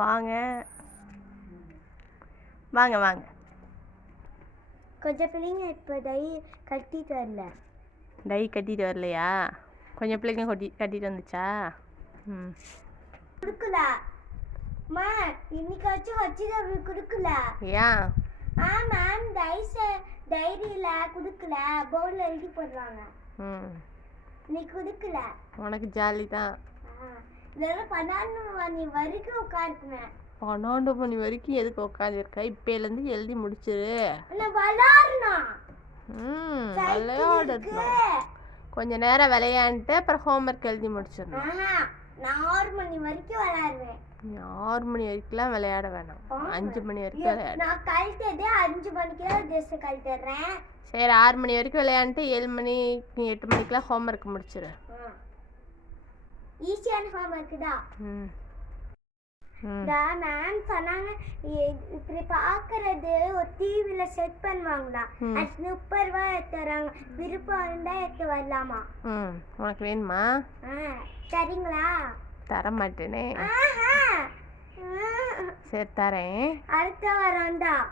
வாங்க வாங்க வாங்க. கொஞ்சம் பிள்ளைங்க இப்போ கட்டிட்டு வரல. கட்டிட்டு வரலையா? கொஞ்சம் பிள்ளைங்க கட்டிட்டு வந்துச்சா? கொடுக்கல அம்மா, இன்னைக்காச்சும் வச்சு கொடுக்கல. ஏன்? மேம் டைரியில கொடுக்கல, போர்டில் எழுதி போடுறாங்க. இன்னைக்கு கொடுக்கல. உனக்கு ஜாலி தான். இதெல்லாம் 12 மணி வரைக்கும் உட்காந்துக்குவேன். 12 மணி வரைக்கும் எதுக்கு உட்காந்துருக்க? இப்போலேருந்து எழுதி முடிச்சிரு. விளையாடணும். கொஞ்ச நேரம் விளையாண்டுட்டு அப்புறம் ஹோம்ஒர்க் எழுதி முடிச்சிடணும். நான் 6 மணி வரைக்கும் விளையாடுவேன். 6 மணி வரைக்கும்லாம் விளையாட வேணாம், 5 மணி வரைக்கும் விளையாடு. நான் கழித்ததே 5 மணிக்கு தான் ட்ரெஸ் கழித்துறேன். சரி, 6 மணி வரைக்கும் விளையாண்டுட்டு 7 மணி 8 மணிக்கெலாம் ஹோம்ஒர்க் முடிச்சிரு. ஈஸியான ஹோம்ஒர்க் தான். மேம் சொன்னாங்க இப்படி பார்க்கறது ஒரு டிவில செட் பண்ணுவாங்களா, அது 30 ரூபாய் தராங்க, விருப்பம் இருந்தா எடுத்து வரலாமா? உனக்கு வேணுமா? சரிங்களா? தர மாட்டேனே. சரி தரேன், அடுத்த வாரம் தான்.